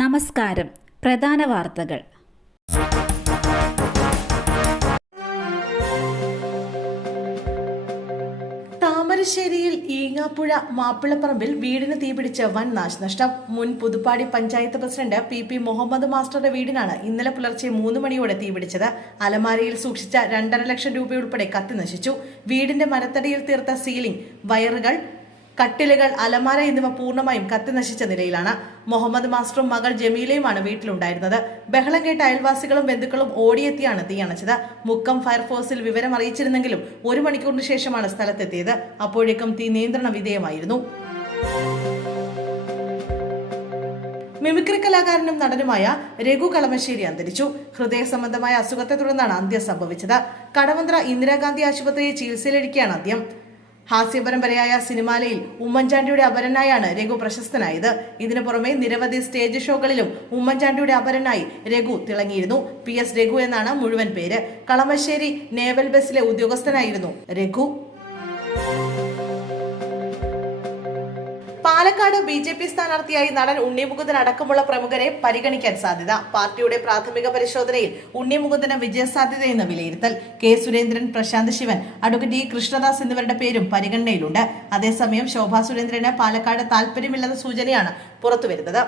നമസ്കാരം. പ്രധാന വാർത്തകൾ. താമരശ്ശേരിയിൽ ഈങ്ങാപ്പുഴ മാപ്പിളപ്പറമ്പിൽ വീടിന് തീപിടിച്ച് വൻ നാശനഷ്ടം. മുൻ പുതുപ്പാടി പഞ്ചായത്ത് പ്രസിഡന്റ് പി മുഹമ്മദ് മാസ്റ്ററുടെ വീടിനാണ് ഇന്നലെ പുലർച്ചെ 3 മണിയോടെ തീപിടിച്ചത്. അലമാരയിൽ സൂക്ഷിച്ച 2.5 ലക്ഷം രൂപയുൾപ്പെടെ കത്തി നശിച്ചു. വീടിന്റെ മരത്തടിയിൽ തീർത്ത സീലിംഗ്, വയറുകൾ, കട്ടിലുകൾ, അലമാര എന്നിവ പൂർണ്ണമായും കത്തി നശിച്ച നിലയിലാണ്. മുഹമ്മദ് മാസ്റ്ററും മകൾ ജമീലയുമാണ് വീട്ടിലുണ്ടായിരുന്നത്. ബഹളം കേട്ട അയൽവാസികളും ബന്ധുക്കളും ഓടിയെത്തിയാണ് തീയണച്ചത്. മുക്കം ഫയർഫോഴ്സിൽ വിവരം അറിയിച്ചിരുന്നെങ്കിലും 1 മണിക്കൂറിന് ശേഷമാണ് സ്ഥലത്തെത്തിയത്. അപ്പോഴേക്കും തീ നിയന്ത്രണ വിധേയമായിരുന്നു. മിമിക്രി കലാകാരനും നടനുമായ രഘു കളമശ്ശേരി അന്തരിച്ചു. ഹൃദയ സംബന്ധമായ അസുഖത്തെ തുടർന്നാണ് അന്ത്യം സംഭവിച്ചത്. കടവന്ത്ര ഇന്ദിരാഗാന്ധി ആശുപത്രിയിൽ ചികിത്സയിലിരിക്കെയാണ് അന്ത്യം. ഹാസ്യപരമ്പരയായ സിനിമാലയിൽ ഉമ്മൻചാണ്ടിയുടെ അപരനായാണ് രഘു പ്രശസ്തനായത്. ഇതിനു പുറമെ നിരവധി സ്റ്റേജ് ഷോകളിലും ഉമ്മൻചാണ്ടിയുടെ അപരനായി രഘു തിളങ്ങിയിരുന്നു. PS രഘു എന്നാണ് മുഴുവൻ പേര്. കളമശ്ശേരി നേവൽ ബസിലെ ഉദ്യോഗസ്ഥനായിരുന്നു രഘു. പാലക്കാട് BJP സ്ഥാനാർത്ഥിയായി നടൻ ഉണ്ണി മുകുന്ദൻ അടക്കമുള്ള പ്രമുഖരെ പരിഗണിക്കാൻ സാധ്യത. പാർട്ടിയുടെ പ്രാഥമിക പരിശോധനയിൽ ഉണ്ണി മുകുന്ദന് വിജയസാധ്യതയെന്ന് വിലയിരുത്തൽ. K Surendran, Prashanth Sivan, advocate E Krishnadas എന്നിവരുടെ പേരും പരിഗണനയിലുണ്ട്. അതേസമയം ശോഭാ സുരേന്ദ്രന് പാലക്കാട് താൽപര്യമില്ലെന്ന സൂചനയാണ് പുറത്തുവരുന്നത്.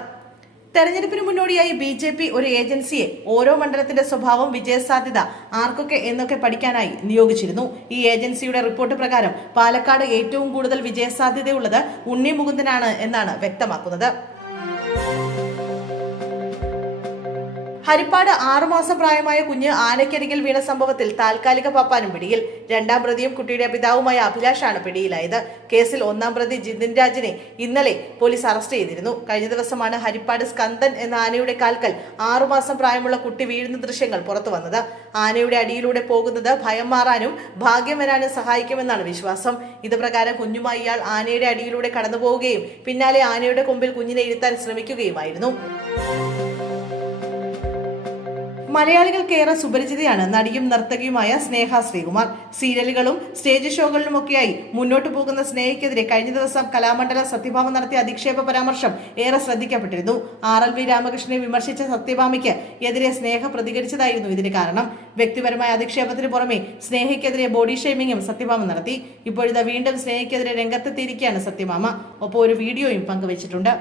തെരഞ്ഞെടുപ്പിന് മുന്നോടിയായി BJP ഒരു ഏജൻസിയെ ഓരോ മണ്ഡലത്തിന്റെ സ്വഭാവം, വിജയസാധ്യത, ആർക്കൊക്കെ എന്നൊക്കെ പഠിക്കാനായി നിയോഗിച്ചിരുന്നു. ഈ ഏജൻസിയുടെ റിപ്പോർട്ട് പ്രകാരം പാലക്കാട് ഏറ്റവും കൂടുതൽ വിജയസാധ്യതയുള്ളത് ഉണ്ണി മുകുന്ദനാണ് എന്നാണ് വ്യക്തമാക്കുന്നത്. ഹരിപ്പാട് 6 മാസം പ്രായമായ കുഞ്ഞ് ആനയ്ക്കരികിൽ വീണ സംഭവത്തിൽ താൽക്കാലിക പാപ്പാനും പിടിയിൽ. 2ാം പ്രതിയും കുട്ടിയുടെ പിതാവുമായ അഭിലാഷാണ് പിടിയിലായത്. കേസിൽ 1ാം പ്രതി ജിതിൻ രാജിനെ ഇന്നലെ പോലീസ് അറസ്റ്റ് ചെയ്തിരുന്നു. കഴിഞ്ഞ ദിവസമാണ് ഹരിപ്പാട് സ്കന്ദൻ എന്ന ആനയുടെ കാൽക്കൽ 6 മാസം പ്രായമുള്ള കുട്ടി വീഴുന്ന ദൃശ്യങ്ങൾ പുറത്തു വന്നത്. ആനയുടെ അടിയിലൂടെ പോകുന്നത് ഭയം മാറാനും ഭാഗ്യം വരാനും സഹായിക്കുമെന്നാണ് വിശ്വാസം. ഇത് പ്രകാരം കുഞ്ഞുമായി ഇയാൾ ആനയുടെ അടിയിലൂടെ കടന്നു പോവുകയും പിന്നാലെ ആനയുടെ കൊമ്പിൽ കുഞ്ഞിനെ ഇരുത്താൻ ശ്രമിക്കുകയുമായിരുന്നു. മലയാളികൾക്കേറെ സുപരിചിതയാണ് നടിയും നർത്തകിയുമായ സ്നേഹ ശ്രീകുമാർ. സീരിയലുകളും സ്റ്റേജ് ഷോകളിലുമൊക്കെയായി മുന്നോട്ടു പോകുന്ന സ്നേഹയ്ക്കെതിരെ കഴിഞ്ഞ ദിവസം കലാമണ്ഡലം സത്യഭാമ നടത്തിയ അധിക്ഷേപ പരാമർശം ഏറെ ശ്രദ്ധിക്കപ്പെട്ടിരുന്നു. RLV രാമകൃഷ്ണനെ വിമർശിച്ച സത്യഭാമയ്ക്ക് എതിരെ സ്നേഹ പ്രതികരിച്ചതായിരുന്നു ഇതിന് കാരണം. വ്യക്തിപരമായ അധിക്ഷേപത്തിന് പുറമെ സ്നേഹയ്ക്കെതിരെ ബോഡി ഷേമിങ്ങും സത്യഭാമ നടത്തി. ഇപ്പോഴിതാ വീണ്ടും സ്നേഹയ്ക്കെതിരെ രംഗത്തെത്തിയിരിക്കുകയാണ് സത്യഭാമ. ഒപ്പം ഒരു വീഡിയോയും പങ്കുവച്ചിട്ടുണ്ട്.